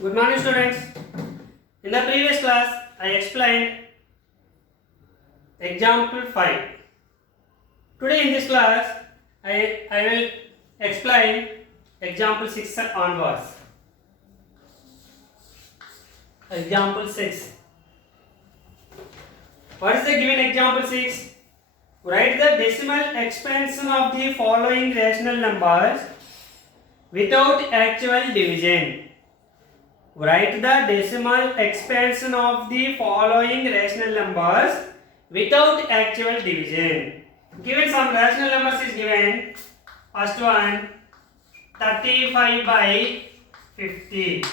Good morning, students. In the previous class, I explained example 5. Today in this class, I will explain example 6 onwards. Example 6. What is the given example 6? Write the decimal expansion of the following rational numbers without actual division. Write the decimal expansion of the following rational numbers without actual division. Given some rational numbers is given. First one 35 by 50.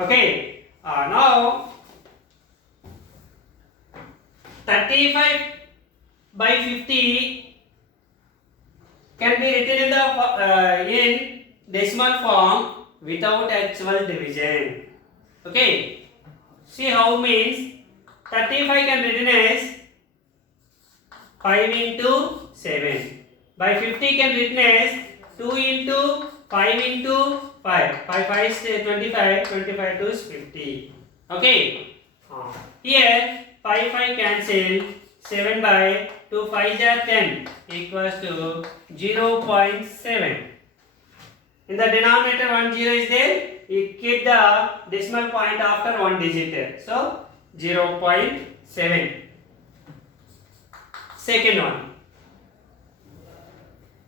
Okay. Now 35 by 50 can be written in the in decimal form without actual division. Okay, see how means 35 can be written as 5 into 7 by 50 can be written as 2 into 5 into 5. 5 5 is 25, 25 to 50. Okay, here 5 5 cancel, 7 by 2 5 are 10 equals to 0.7. In the denominator 1 0 is there, you keep the decimal point after one digit. So 0.7. Second one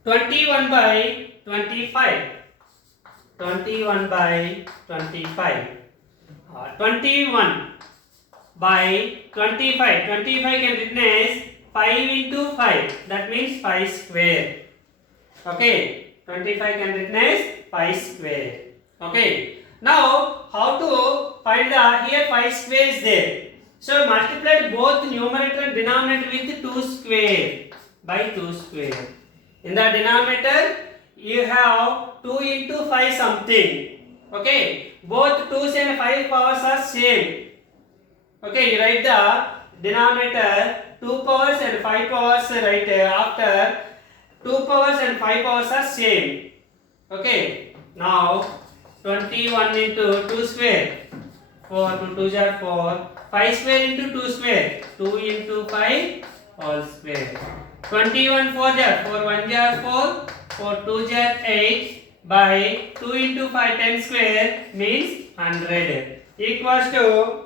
21 by 25. 21 by 25. 21 by 25. 25 can written as 5 into 5. That means 5 square. Okay. 25 can written as 5 square. Okay. Now, how to find the here 5 square is there. So, multiply both numerator and denominator with 2 square by 2 square. In the denominator, you have 2 into 5 something. Okay. Both 2's and 5 powers are same. Okay. You write the denominator 2 powers and 5 powers right after 2 powers and 5 powers are same. Okay. Now 21 into 2 square. 4 to 2 are 4. 5 square into 2 square. 2 into 5 all square. 21 4 jar. 4 1 jar 4. 4 2 jar 8 by 2 into 5 10 square means 100 equals to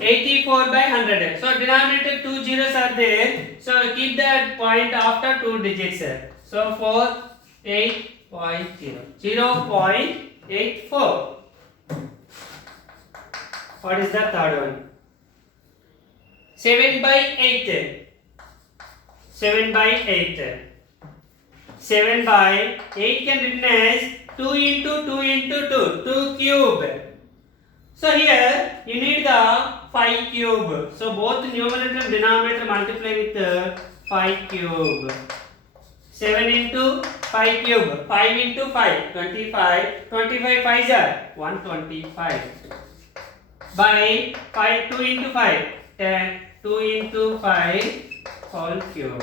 84 by 100. So denominator 2 zeros are there. So keep that point after 2 digits. So 4 8.0 0.84. What is the third one? 7 by 8. 7 by 8. 7 by 8 can written as 2 into 2 into 2. 2 cube. So here you need the 5 cube. So both numerator and denominator multiply with 5 cube. 7 into 5 cube. 5 into 5. 25. 25 5s are 125. By 5 2 into 5. 10. 2 into 5 whole cube.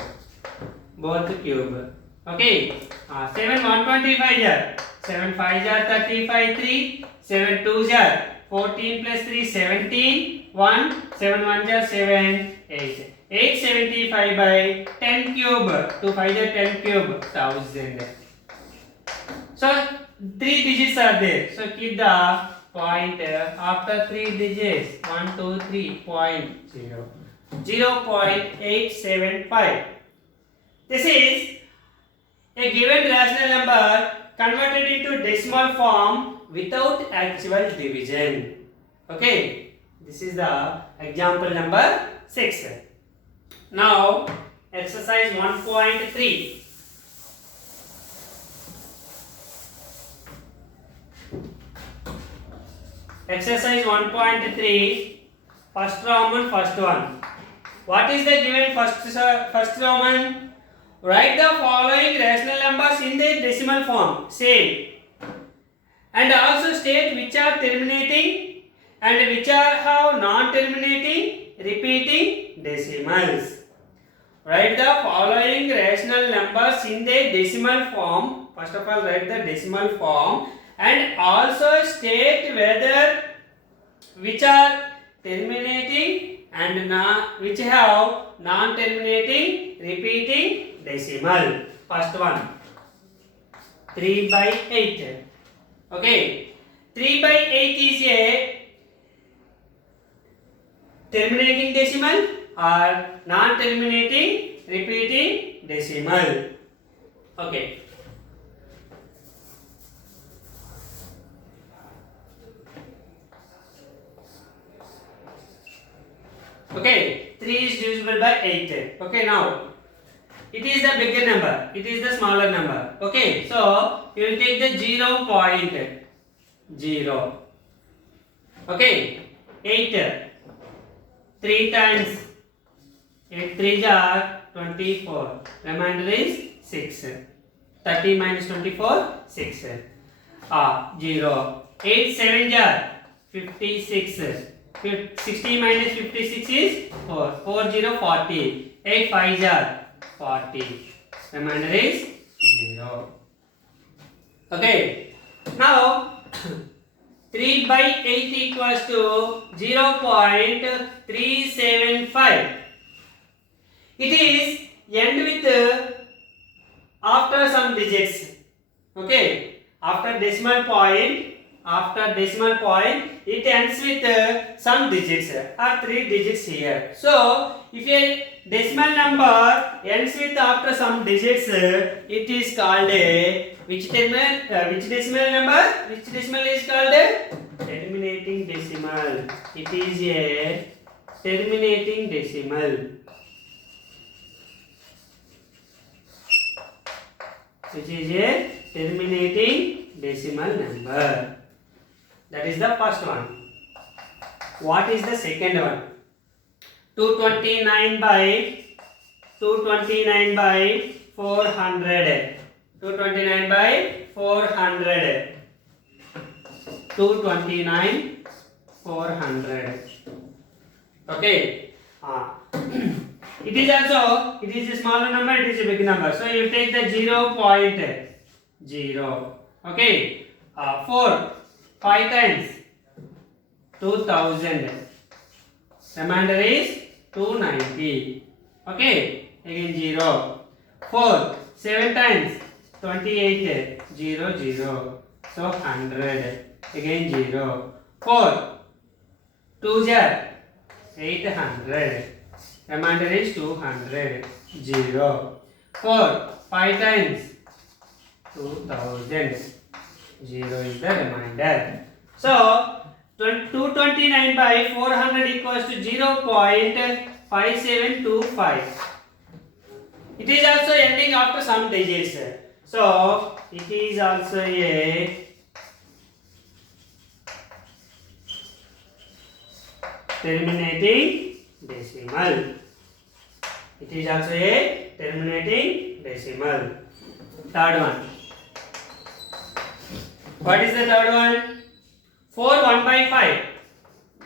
Both cube. Okay. 7 125 are. 7 5s are 35 3. 7 2s are 14 plus 3 17 1 7 1 are 7 8 875 by 10 cube 2 5 are 10 cube 1000. So 3 digits are there, so keep the point after 3 digits 1 2 3 0 0.875. This is a given rational number converted into decimal form without actual division. Okay, this is the example number 6. Now exercise 1.3. Exercise 1.3. First Roman, first one. What is the given first Roman? Write the following rational numbers in the decimal form. Same. And also state which are terminating and which are have non-terminating repeating decimals. Write the following rational numbers in the decimal form. First of all, write the decimal form and also state whether which are terminating and which have non-terminating repeating decimal. First one, 3 by 8. Okay, 3 by 8 is a terminating decimal or non-terminating repeating decimal. Okay. Okay, 3 is divisible by 8. Okay, now it is the bigger number, it is the smaller number. Okay, so you will take the 0.0. Okay, 8. 3 times 8 3s are 24. Remainder is 6. 30 minus 24, 6. 0. 8 7s are 56. 60 minus 56 is 4. 4 0 40. 8 5s are 40. Remainder is 0. Okay. Now 3 by 8 equals to 0.375. It is end with after some digits. Okay. After decimal point, it ends with some digits or 3 digits here. So if a decimal number ends with after some digits, it is called a which decimal number? Which decimal is called a terminating decimal. It is a terminating decimal. Which is a terminating decimal number. That is the first one. What is the second one? 229 by 400. 229 by 400. 229 400. Okay. It is a smaller number, it is a big number. So you take the 0.0. Okay. 4 5 times 2000. Remainder is 290. Okay. Again 0. 4 7 times 28. 0 0. So 100. Again 0. 4 2s are 800. Remainder is 200. 0. 4 5 times 2000. 0 is the remainder. So 229 by 400 equals to 0.5725. It is also ending after some digits. So it is also a terminating decimal. It is also a terminating decimal. Third one. What is the third one? 4 1 by 5.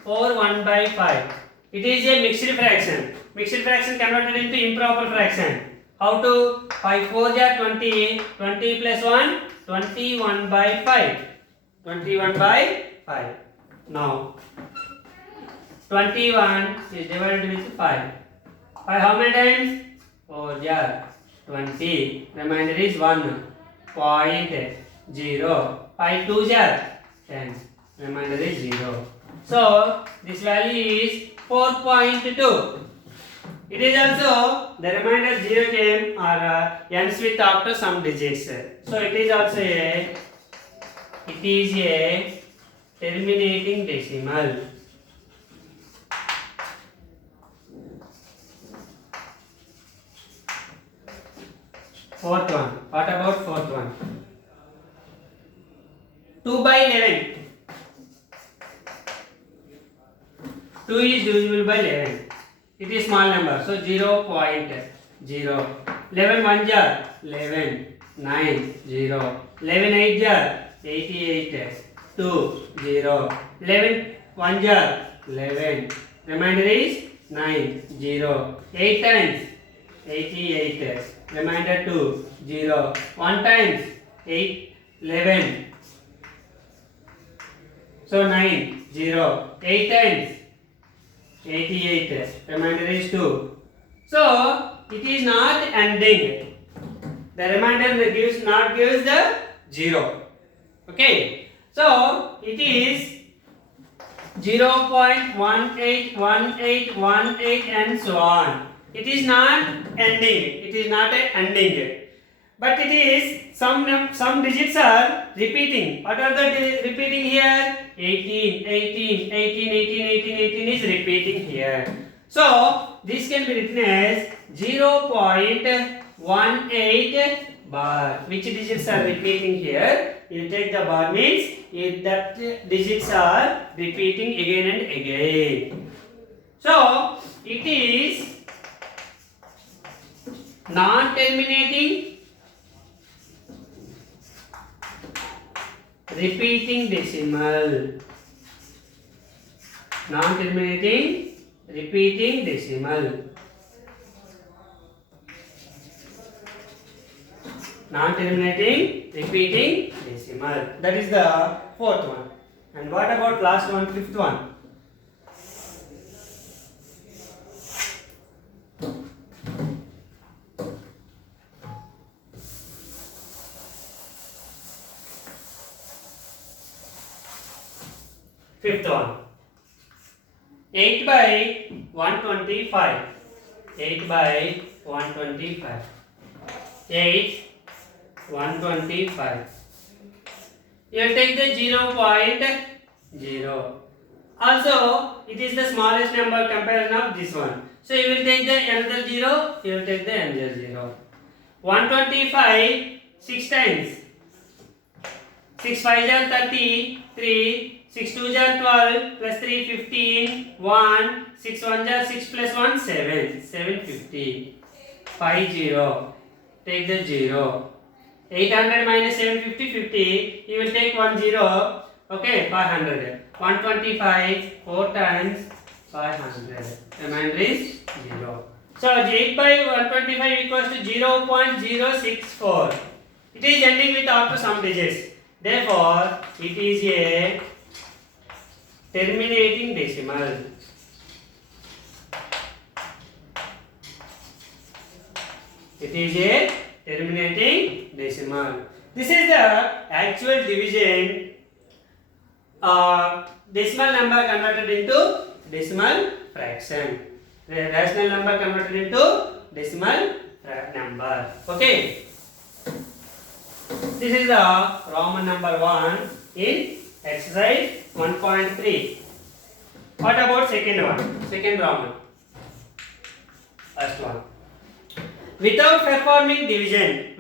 4 1 by 5. It is a mixed fraction. Mixed fraction converted into improper fraction. How to? 5 4s are 20. 20 plus 1, 21 by 5. 21 by 5. Now 21 is divided with 5. 5 how many times? 4 are 20. Remainder is 1.0. 5 2s are 10. Remainder is 0. So this value is 4.2. It is also the remainder 0 came or ends with after some digits. So it is also a terminating decimal. Fourth one. What about fourth one? 2 by 11. 2 is divisible by 11. It is small number. So 0.0. 11 1s are 11. 9 0. 11 8s are 88. 2 0. 11 1s are 11. Remainder is 9 0. 8 times 88. Remainder 2 0. 1 times 8 11. So 9, 0. 8 times 88. Remainder is 2. So it is not ending. The remainder gives the 0. Okay. So it is 0.181818 and so on. It is not ending. It is not a ending. But it is some digits are repeating. What are the repeating here? 18, 18, 18, 18, 18, 18 is repeating here. So this can be written as 0.18 bar. Which digits are repeating here? You take the bar means if that digits are repeating again and again. So it is non-terminating repeating decimal. Non-terminating repeating decimal. Non-terminating repeating decimal. That is the fourth one. And what about last one, fifth one? Fifth one. 8 by 125. 8 by 125. 8, 125. You will take the 0.0. Also, it is the smallest number comparison of this one. So, you will take the another 0, you will take the another 0. 125, 6 times. 6 5 are 30, 3. 6 2 are 12, plus 3 15, 1, 6 1 are 6 plus 1 7, 750, 50, take the 0, 800 minus 750, 50, you will take 1 0, okay, 500, 125, 4 times 500, remainder is 0. So 8 by 125 equals to 0.064, it is ending with after some digits, therefore it is a terminating decimal. It is a terminating decimal. This is the actual division. Decimal number converted into decimal fraction. The rational number converted into decimal number. Okay. This is the Roman number 1 in exercise 1.3. What about second one? Second Roman. First one. Without performing division,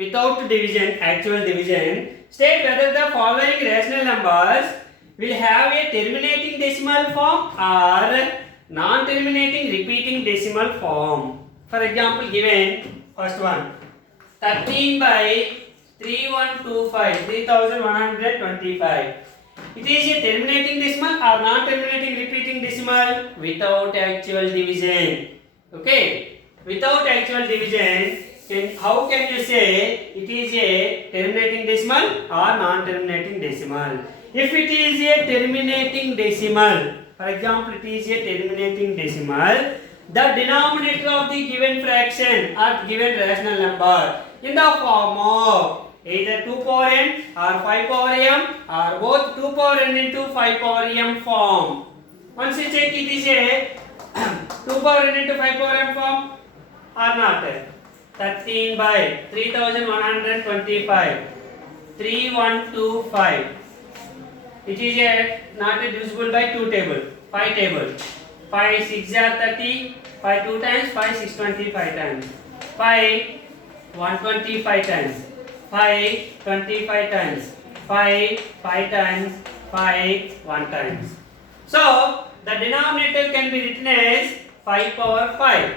actual division, state whether the following rational numbers will have a terminating decimal form or non-terminating repeating decimal form. For example, given first one, 13 by 3125, 3125. It is a terminating decimal or non-terminating repeating decimal without actual division. Okay. Without actual division, how can you say it is a terminating decimal or non-terminating decimal? If it is a terminating decimal, for example, it is a terminating decimal, the denominator of the given fraction or given rational number in the form of either 2 power n or 5 power m or both 2 power n into 5 power m form. Once you check it is a 2 power n into 5 power m form or not. 13 by 3125, 3125. It is not divisible by 2 table, 5 table. 5 6 are 30, 5 2 times, 5 6 25 times, 5 125 times, 5 25 times, 5 5 times, 5 1 times. So the denominator can be written as 5 power 5.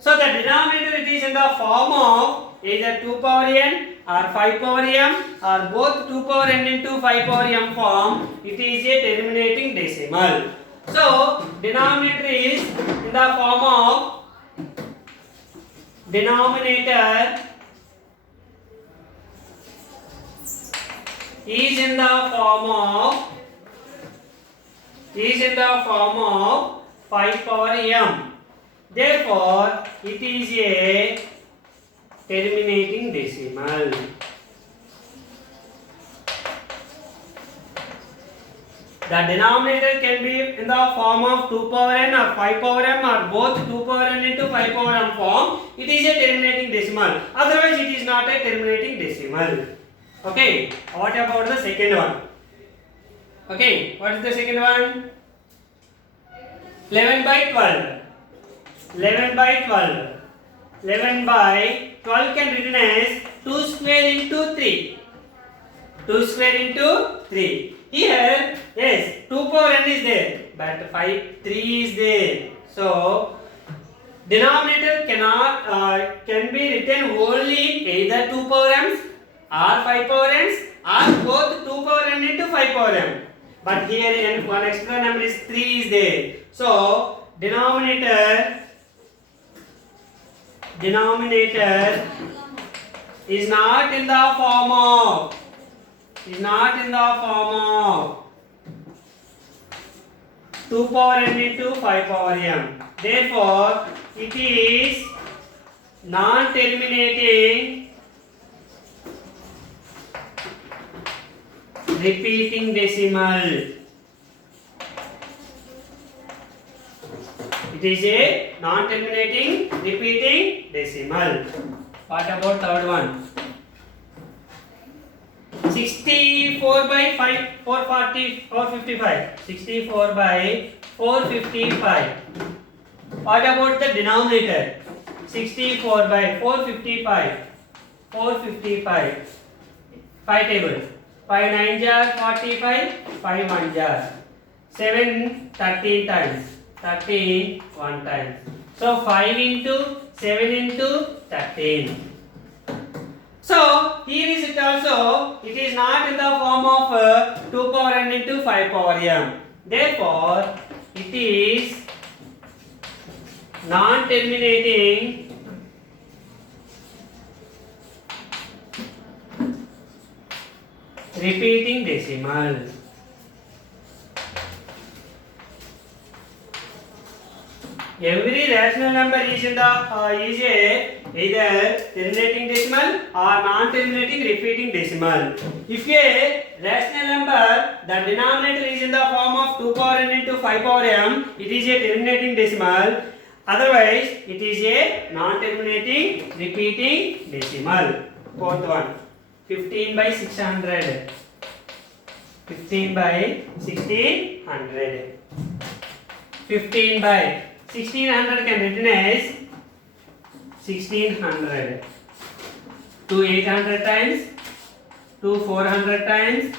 So the denominator it is in the form of either 2 power n or 5 power m or both 2 power n into 5 power m form. It is a terminating decimal. So denominator is in the form of denominator is in the form of is in the form of 5 power m. Therefore, it is a terminating decimal. The denominator can be in the form of 2 power n or 5 power m or both 2 power n into 5 power m form. It is a terminating decimal. Otherwise, it is not a terminating decimal. Okay. What about the second one? Okay. What is the second one? 11 by 12. 11 by 12. 11 by 12 can written as 2 square into 3. 2 square into 3. Here, yes, 2 power n is there, but 3 is there. So, denominator can be written only either 2 power m's or 5 power n's or both 2 power n into 5 power m. But here one extra number is 3 is there. So, denominator is not in the form of 2 power n into 5 power m. Therefore, it is non-terminating repeating decimal. It is a non-terminating repeating decimal. What about third one? 64 by 455. 64 by 455. What about the denominator? 64 by 455. 455. 5 tables. 5 9 jar 45. 5 1 jar. 7 13 times. 13 1 time. So 5 into 7 into 13. So here is it also, it is not in the form of 2 power n into 5 power m. Therefore, it is non-terminating repeating decimal. Every rational number is in the is a either terminating decimal or non-terminating repeating decimal. If a rational number, the denominator is in the form of 2 power n into 5 power m, it is a terminating decimal. Otherwise, it is a non-terminating repeating decimal. Fourth one, 15 by 600. 15 by 1600. 15 by 1600 can written as 1600. 2 800 times, 2 400 times,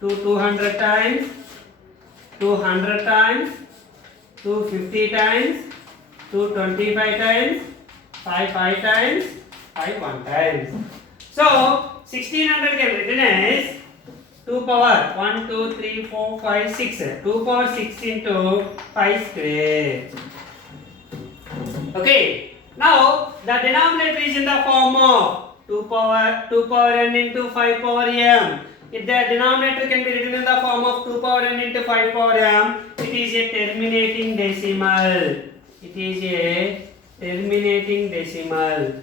2 200 times, 200 times, 2 50 times, 2 25 times, 5 5 times, 5 1 times. So 1600 can written as 2 power 1 2 3 4 5 6. 2 power 6 into 5 square. Okay. Now the denominator is in the form of 2 power n into 5 power m. If the denominator can be written in the form of 2 power n into 5 power m, it is a terminating decimal. It is a terminating decimal.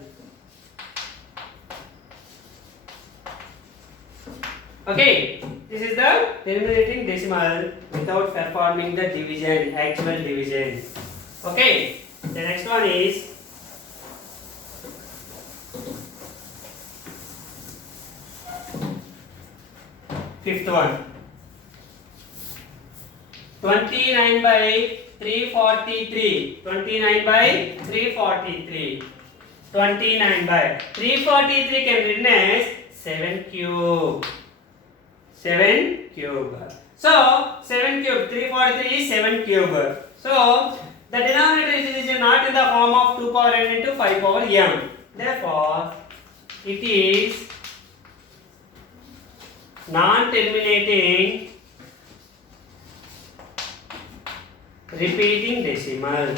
Okay, this is the terminating decimal without performing the division, actual division. Okay, the next one is fifth one. 29 by 343. 29 by 343. 29 by 343 can be written as 7 cube. 7 cube. So 7 cube, 343 is 7 cube. So the denominator is not in the form of 2 power n into 5 power m. Therefore, it is non-terminating repeating decimal.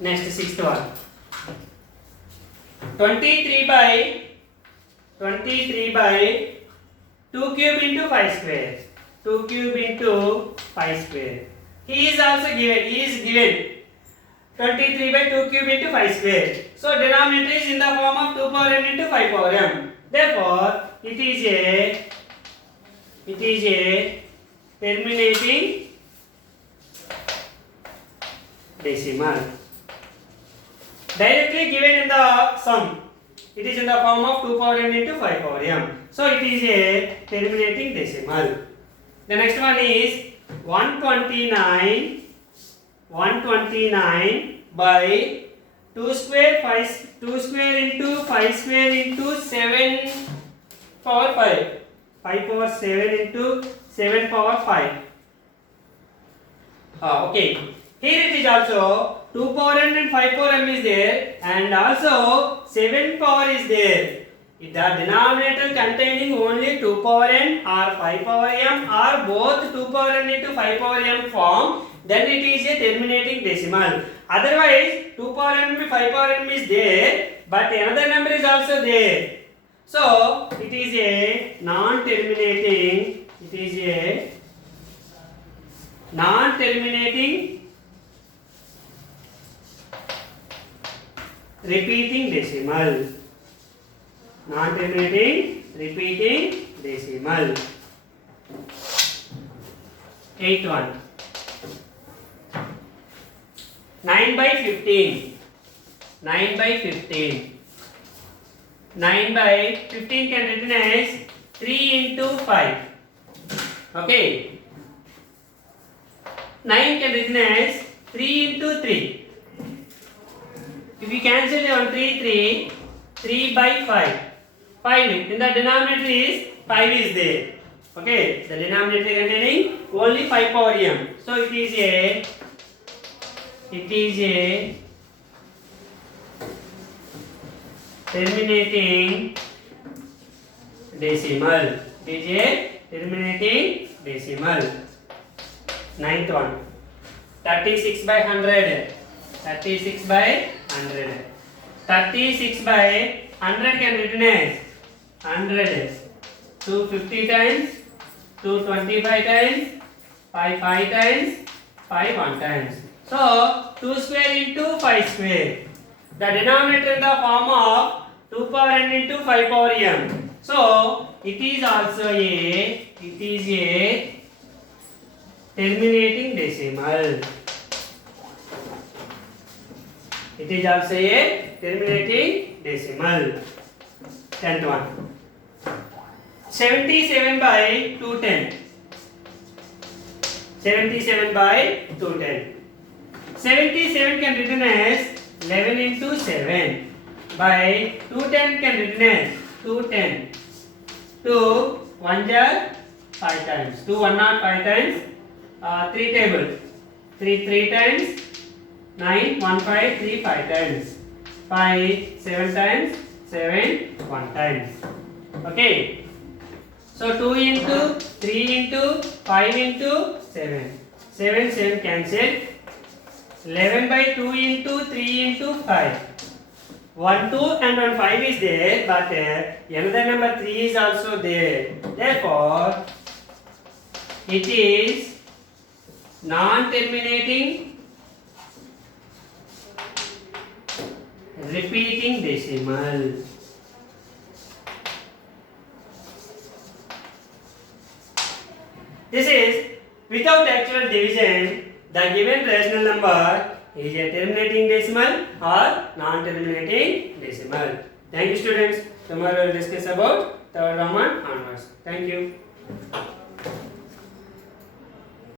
Next, sixth one. 23 by 2 cube into 5 square. 2 cube into 5 square. He is also given. He is given 23 by 2 cube into 5 square. So denominator is in the form of 2 power n into 5 power m. Therefore, it is a terminating decimal. Directly given in the sum. It is in the form of 2 power n into 5 power m. So it is a terminating decimal. The next one is 129 by 2 square into 5 square into 7 power 5. 5 power 7 into 7 power 5. Okay. Here it is also 2 power n and 5 power m is there, and also 7 power is there. If the denominator containing only 2 power n or 5 power m or both 2 power n into 5 power m form, then it is a terminating decimal. Otherwise, 2 power n and 5 power m is there, but another number is also there. So, it is a non-terminating repeating decimal. Non-terminating repeating decimal. 8th one. 9 by 15. 9 by 15. 9 by 15 can written as 3 into 5. Okay. 9 can written as 3 into 3. If we cancel 1, 3 by 5. 5 in the denominator is 5 is there. Okay. The denominator containing only 5 power m. So it is a terminating decimal. It is a terminating decimal. 9th one. 36 by 100. 36 by 100. 36 by 100 can written as 100. 250 times, 225 times, 5 times, 5 1 times. So 2 square into 5 square. The denominator in the form of 2 power n into 5 power m. So it is also a terminating decimal. It is also a terminating decimal. 10th one. 77 by 210. 77 by 210. 77 can written as 11 into 7 by 210 can written as 210. 2 1 jar 5 times. 2 1 not 5 times. 3 table. 3 times. 9 1 5 3 5 times. 5 7 times. 7 1 times. Okay. So 2 into 3 into 5 into 7. 7 cancel. 11 by 2 into 3 into 5. 1 2 and 1 5 is there, but another number 3 is also there. Therefore, it is non-terminating repeating decimal. This is without actual division. The given rational number is a terminating decimal or non-terminating decimal. Thank you, students. Tomorrow we will discuss about third Roman onwards. Thank you.